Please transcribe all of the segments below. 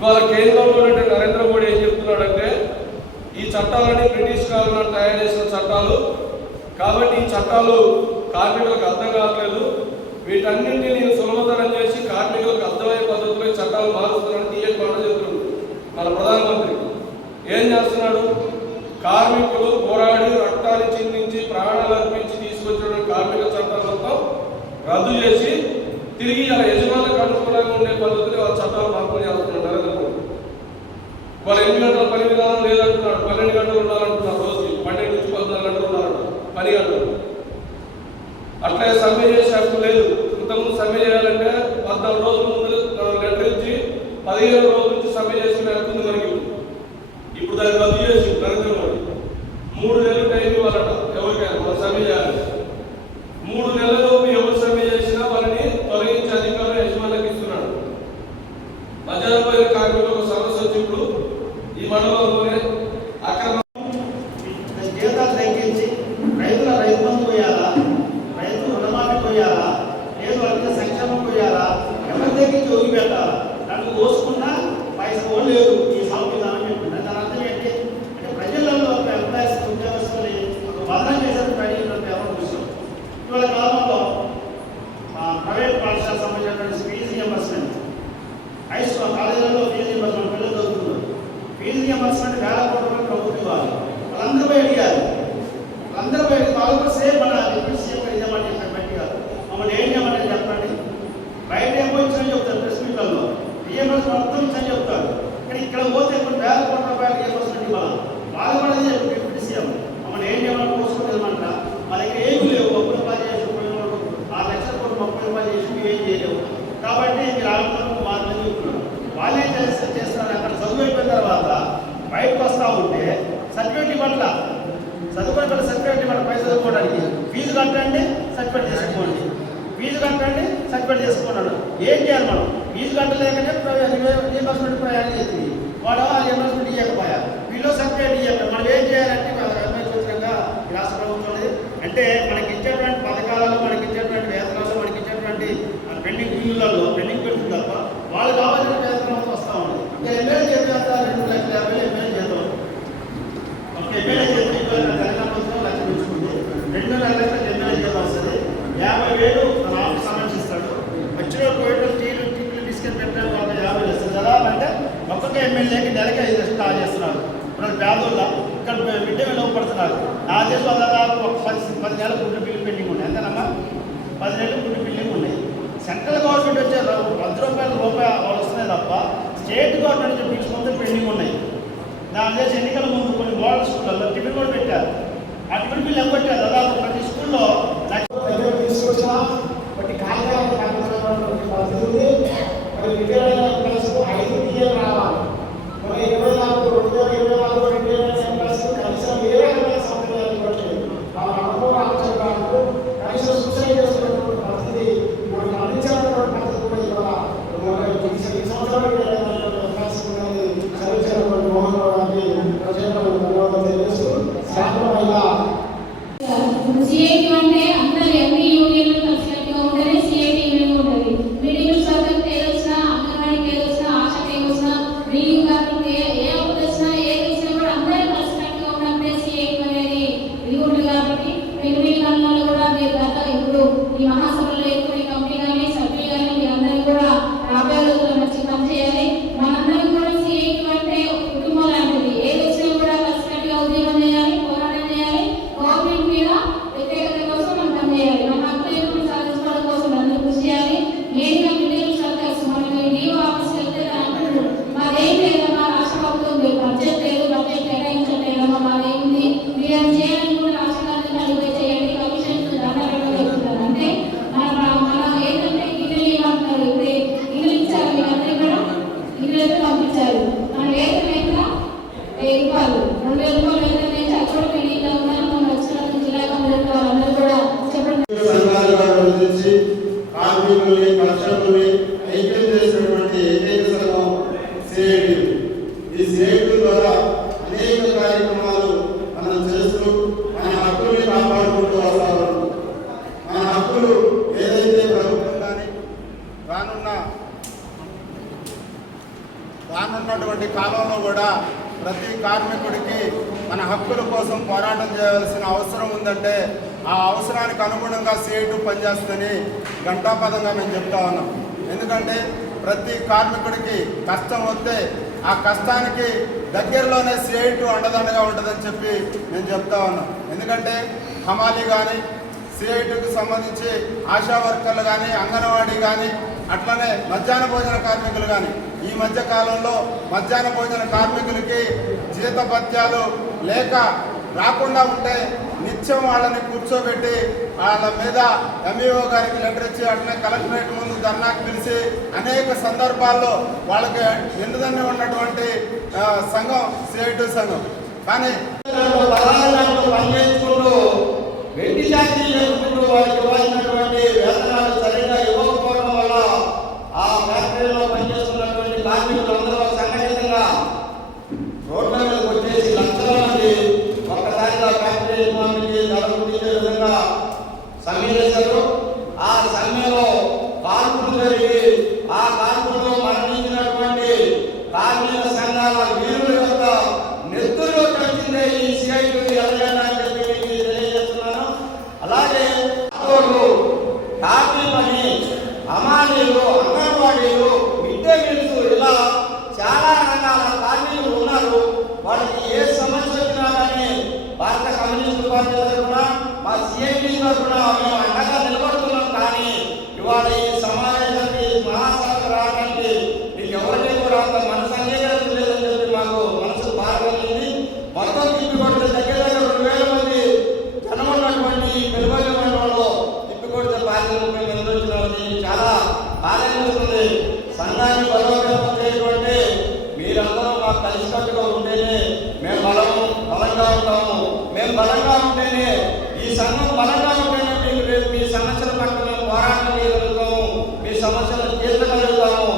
ఇవాళ కేంద్రంలో ఉన్నటువంటి నరేంద్ర మోడీ ఏం చెప్తున్నాడంటే ఈ చట్టాలని బ్రిటిష్ కాలంలో తయారు చేసిన చట్టాలు కాబట్టి ఈ చట్టాలు కార్మికులకు అర్థం కావట్లేదు. వీటన్నింటినీ నేను సులభతరం చేసి కార్మికులకు అర్థమయ్యే పద్ధతిలో చట్టాలు మారుస్తున్నాడని తీయక మాట చెప్తున్నాడు. మన ప్రధానమంత్రి ఏం చేస్తున్నాడు? కార్మికులు పోరాడి రక్తాన్ని చిందించి ప్రాణాలు అర్పించి తీసుకొచ్చిన కార్మిక చట్టాలు మొత్తం రద్దు చేసి తిరిగి అలా అనుకూలంగా ఉండే పద్ధతిని వాళ్ళ చట్టాలు మార్పులు చేస్తున్నారు నరేంద్ర మోడీ. వాళ్ళు ఎనిమిది గంటల పని విధానం లేదంటున్నాడు పన్నెండు గంటలు ఉండాలంటున్నారు రోజుకి. పన్నెండు నుంచి పద్నాలుగు గంటలు ఉన్నారు. పని గంటలు అట్లా సమ్మె చేసే హక్కు లేదు. ఇంతకుముందు సమ్మె చేయాలంటే పద్నాలుగు రోజుల ముందు లెటర్ ఇచ్చి పదిహేను రోజుల నుంచి సమ్మె చేసుకునే హక్కు ఉంది మనకి. ఇప్పుడు దాన్ని రద్దు చేసి నరేంద్ర మోడీ. మూడు నెలలు టైం ఇవ్వాలట ఎవరికైనా మనం సమ్మె చేయాలి మూడు నెలలకు ఎవరు సమ్మె చేసినా వాళ్ళని తొలగించి అధికారులు యజమానికి ఇస్తున్నాడు మధ్యాహ్నం పోయిన కార్మికులకు సమస్య వచ్చి ఇప్పుడు ఈ మండలంలోనే అక్రమ జీతాలు తగ్గించి రైతుల రైతు బంధు పోయాలా రైతు రుణమాఫీ పోయాలా లేదు వాళ్ళకి సంక్షేమం పోయాలా ఎవరి తగ్గించి నన్ను కోసుకున్నా పైసలు లేదు ఈ సంవిధానం చెప్పింది దాని అర్థం ఏంటి అంటే ప్రజలలో ఒక ఎంప్లాయీస్ ఉద్యోగస్తులు ఒక బదనం చేసేది ప్రజలు ఎవరు విషయం ఇవాళ కాలంలో ఆ, ప్రైవేట్ పాఠశాల సంబంధించినటువంటి ఫీజు రియంబర్స్మెంట్ హై స్కూల్ కాలేజీలలో ఫీజు రియంబర్స్మెంట్ పిల్లలు చదువుతున్నారు ఫీజు రియంబర్స్మెంట్ వేల కోట్ల రూపాయలు ప్రభుత్వం ఇవ్వాలి వాళ్ళందరూ పోయి అడిగారు వాళ్ళందరూ పోయి అడిగి వాళ్ళు కూడా సేమ్ మన డిప్యూటీ సీఎం గారు ఇదేమని చెప్పారు గట్టిగా మమ్మల్ని ఏం చేయమని చెప్పండి బయట ఏమో ఇచ్చని చెప్తారు ప్రెస్ మీట్లలో రియంబర్స్మెంట్ మొత్తం ఇచ్చని చెప్తారు కానీ ఇక్కడ పోతే కొన్ని వేల కోట్ల రూపాయలు రియంబర్స్మెంట్ ఇవ్వాలి వాళ్ళు కూడా అదే డిప్యూటీ సీఎం మమ్మల్ని ఏం చేయాలని కోసుకోలేదన్నమాట మా దగ్గర ఏమి లేవు ముప్పై రూపాయలు చేసి వాళ్ళు ఆరు లక్షల కోట్లు ముప్పై రూపాయలు చేసి ఏం చేయలేవు. కాబట్టి మీరు ఆలోచన మాత్రమే చెప్తున్నాం వాళ్ళు ఏం చేస్తే చేస్తున్నారు? అక్కడ చదువు అయిపోయిన తర్వాత బయటకు వస్తూ ఉంటే సర్టిఫికేట్ ఇవ్వట్ల? చదువుకోవడం సర్టిఫికేట్ ఇవ్వండి పై చదువుకోవడానికి. ఫీజు కట్టండి సర్టిఫికేట్ చేసుకోండి ఫీజు కట్టండి సర్టిఫికేట్ చేసుకున్నాడు ఏం చేయాలి మనం? ఫీజు కట్టలేకనే రీఎంబర్స్మెంట్ ప్రయాణం చేసింది. వాడు ఆ రియంబర్స్మెంట్ ఇవ్వకపోయా వీళ్ళు సర్టిఫికేట్ ఇవ్వాలి మనం ఏం చేయాలంటే మన ఎంఐ సూత్రంగా రాష్ట్ర ప్రభుత్వం అనేది అంటే మనకి ఇచ్చేటువంటి పథకాలలో మనకి ఇచ్చేటువంటి వేతనాలు మనకి ఇచ్చేటువంటి పెండింగ్ బిల్లులలో పెండింగ్ పెడుతుంది తప్ప వాళ్ళు కావాల్సిన ఎమ్మెల్యేకి నెలకి ఐదు లక్షలు స్టార్ట్ చేస్తున్నారు. ఇప్పుడు పేదోళ్ళ ఇక్కడ బిడ్డ మీద పడుతున్నారు నా దేశంలో దాదాపు ఒక పది పది నెలల గుడ్డు బిల్లు పెండింగ్ ఉన్నాయి. ఎంతనమ్మా పది నెలలు గుడ్డు బిల్లింగ్ ఉన్నాయి. సెంట్రల్ గవర్నమెంట్ వచ్చే పది రూపాయల రూపాయ వాళ్ళు వస్తున్నాయి తప్ప స్టేట్ గవర్నమెంట్ నుంచి బిల్స్ పెండింగ్ ఉన్నాయి. దాని చేసి ఎన్నికల ముందు కొన్ని మోడల్ స్కూళ్ళల్లో టిఫిన్ కూడా పెట్టారు. ఆ టిఫిన్ బిల్లు ఎగ్గొట్టారు దాదాపు ప్రతి స్కూల్లో సిఐటి అంటే అందరూ సంఘాలని ఈ సిఐటి ద్వారా అనేక కార్యక్రమాలు మనం చేస్తూ మన హక్కుల్ని కాపాడుకుంటూ వస్తాము మన హక్కులు ఏదైతే ప్రభుత్వం కానీ రానున్న కాలంలో కూడా ప్రతి కార్మికుడికి మన హక్కుల కోసం పోరాటం చేయవలసిన అవసరం ఉందంటే ఆ అవసరానికి అనుగుణంగా సిఐటు పనిచేస్తుందని ఘంటాపదంగా మేము చెప్తా ఉన్నాం. ఎందుకంటే ప్రతి కార్మికుడికి కష్టం వస్తే ఆ కష్టానికి దగ్గరలోనే సిఐటు అండదండగా ఉంటుందని చెప్పి మేము చెప్తా ఉన్నాం. ఎందుకంటే హమాలి కానీ సిఐటికి సంబంధించి ఆశా వర్కర్లు కానీ అంగన్వాడీ కానీ అట్లనే మధ్యాహ్న భోజన కార్మికులు కానీ ఈ మధ్య కాలంలో మధ్యాహ్న భోజన కార్మికులకి జీతభత్యాలు లేక రాకుండా ఉంటే నిత్యం వాళ్ళని కూర్చోబెట్టి వాళ్ళ మీద ఎంఈఓ గారికి లెటర్ ఇచ్చి అట్లనే కలెక్టరేట్ ముందు ధర్నాకు పిలిచి అనేక సందర్భాల్లో వాళ్ళకి ఎందుదన్ని ఉన్నటువంటి సంఘం సిఐటి సంఘం. కానీ పదహారు పనిచేసుకుంటూ వెండి శాంతి వారికి ఇవ్వాల్సినటువంటి వేతనాలు సరిగ్గా ఇవ్వకపోవడం వల్ల ఆ ఫ్యాక్టరీలో పనిచేస్తున్నటువంటి కార్మికులందరూ సంఘటితంగా రోడ్ల మీదకి వచ్చేసి లక్షల మంది ఒక్కసారిగా ఫ్యాక్టరీ యజమానికి ధర గురించే విధంగా సమ్మె చేశారు ఆ సమ్మెలో కార్మికులు జరిగి ఆ కార్మికులు మరణించినటువంటి కార్మిక సంఘాల వీరుల యొక్క నెత్తురులో కలిసిందే ఈ సిఐటి ఎలజెండా అని చెప్పి మీకు తెలియజేస్తున్నాను అలాగే ఆటోలు టాపీ పని అమాలీలు అంగన్వాడీలు మిడ్ డే మీల్స్ ఇలా చాలా రకాల కార్మికులు ఉన్నారు వాళ్ళకి ఏ సమస్య వచ్చినా కానీ భారత కమ్యూనిస్ట్ పార్టీ తరఫున మా సిఐటి తరఫున మేము అండగా నిలబడుతున్నాం కానీ ఇవాళ ఈ సమావేశానికి మహాసభకు రావడానికి మీకు ఎవరికి కూడా అంత మనసు అంగీకరించ లేదని చెప్పి మాకు మనసు బాగా కలిగింది మొత్తం తిప్పి కొడితే దగ్గర దగ్గర రెండు వేల మంది జనం ఉన్నటువంటి ఈ పెరుగల్లి మండలంలో తిప్పి కొడితే పార్టీ ముప్పై మంది చాలా బాధ అనిపిస్తుంది సంఘాన్ని బలోపేతం చేయటువంటి మీరందరూ మాకు కలిసికట్టుగా ఉంటేనే మేము బలము బలంగా ఉంటాము. మేము బలంగా ఉంటేనే ఈ సంఘం బలంగా ఉంటేనే మీకు రేపు మీ సమస్యల పట్ల మేము పోరాటం చేయగలుగుతాము. మీ సమస్యలను తీర్చగలుగుతాము.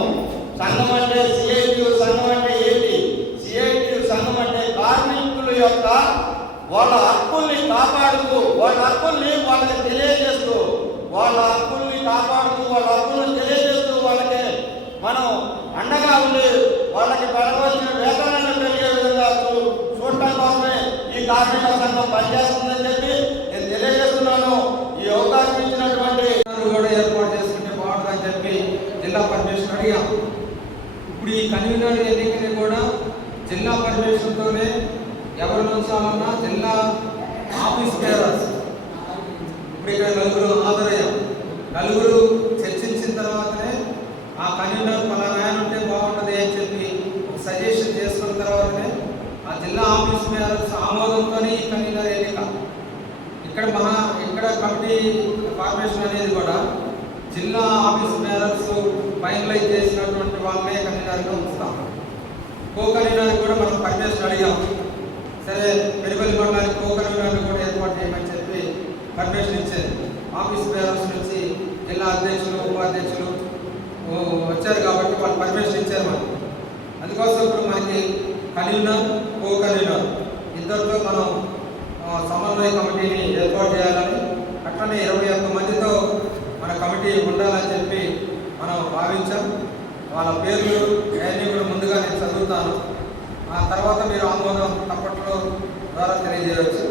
సంఘం అంటే సిఐటి సంఘం అంటే ఏంటి సిఐటి సంఘం అంటే కార్మికుల యొక్క వాళ్ళ హక్కుల్ని కాపాడుతూ వాళ్ళ హక్కుల్ని వాళ్ళకి తెలియజేస్తూ వాళ్ళ కాపాడుతూ వాళ్ళ హక్కులను తెలియజేస్తూ వాళ్ళకి మనం అండగా ఉండి వాళ్ళకి పడవలసిన వేతనాలను పెరిగే విధంగా చూడటం కోసమే ఈ కార్మిక సంఘం పనిచేస్తుందని చెప్పి నేను తెలియజేస్తున్నాను. ఈ అవకాశం ఇచ్చినటువంటి కూడా ఏర్పాటు చేసుకుంటే బాగుంటుందని చెప్పి జిల్లా పర్మిషన్ అడిగాం ఇప్పుడు ఈ కన్వీనర్ ఎన్నికని కూడా జిల్లా పర్మిషన్తోనే ఎవరు ఉంచాలన్నా జిల్లా ఆఫీస్ బేరర్స్ ఇప్పుడు ఇక్కడ నలుగురు హాజరయ్యాం నలుగురు చర్చించిన తర్వాతనే ఆ కన్వీనర్ పలానా ఆయన ఉంటే బాగుంటుంది అని చెప్పి ఒక సజెషన్ చేసుకున్న తర్వాతనే ఆ జిల్లా ఆఫీస్ బేరర్స్ ఆమోదంతో ఈ కన్వీనర్ ఎన్నిక ఇక్కడ మహా ఇక్కడ కమిటీ ఫార్మేషన్ అనేది కూడా జిల్లా ఆఫీస్ మేరర్స్ ఫైనలైజ్ చేసినటువంటి వాళ్ళనే కన్వీనర్గా ఉంచుతాం. కో కన్వీనర్ కూడా మనం పర్మిషన్ అడిగాం. సరే పెరుపల్లి మండలానికి కో కన్వీనర్ కూడా ఏర్పాటు చేయమని చెప్పి పర్మిషన్ ఇచ్చేది ఆఫీస్ మేరర్స్ నుంచి జిల్లా అధ్యక్షులు ఉపాధ్యక్షులు వచ్చారు కాబట్టి వాళ్ళు పర్మిషన్ ఇచ్చారు మనకి అందుకోసం ఇప్పుడు మనకి కన్వీనర్ కో కన్వీనర్ ఇద్దరితో మనం సమన్వయ కమిటీని ఏర్పాటు చేయాలని అట్లనే ఇరవై ఒక్క మందితో మన కమిటీ ఉండాలని చెప్పి మనం భావించాం. వాళ్ళ పేర్లు అవన్నీ కూడా ముందుగా నేను చదువుతాను. ఆ తర్వాత మీరు ఆమోదం తప్పట్లో ద్వారా తెలియజేయవచ్చు.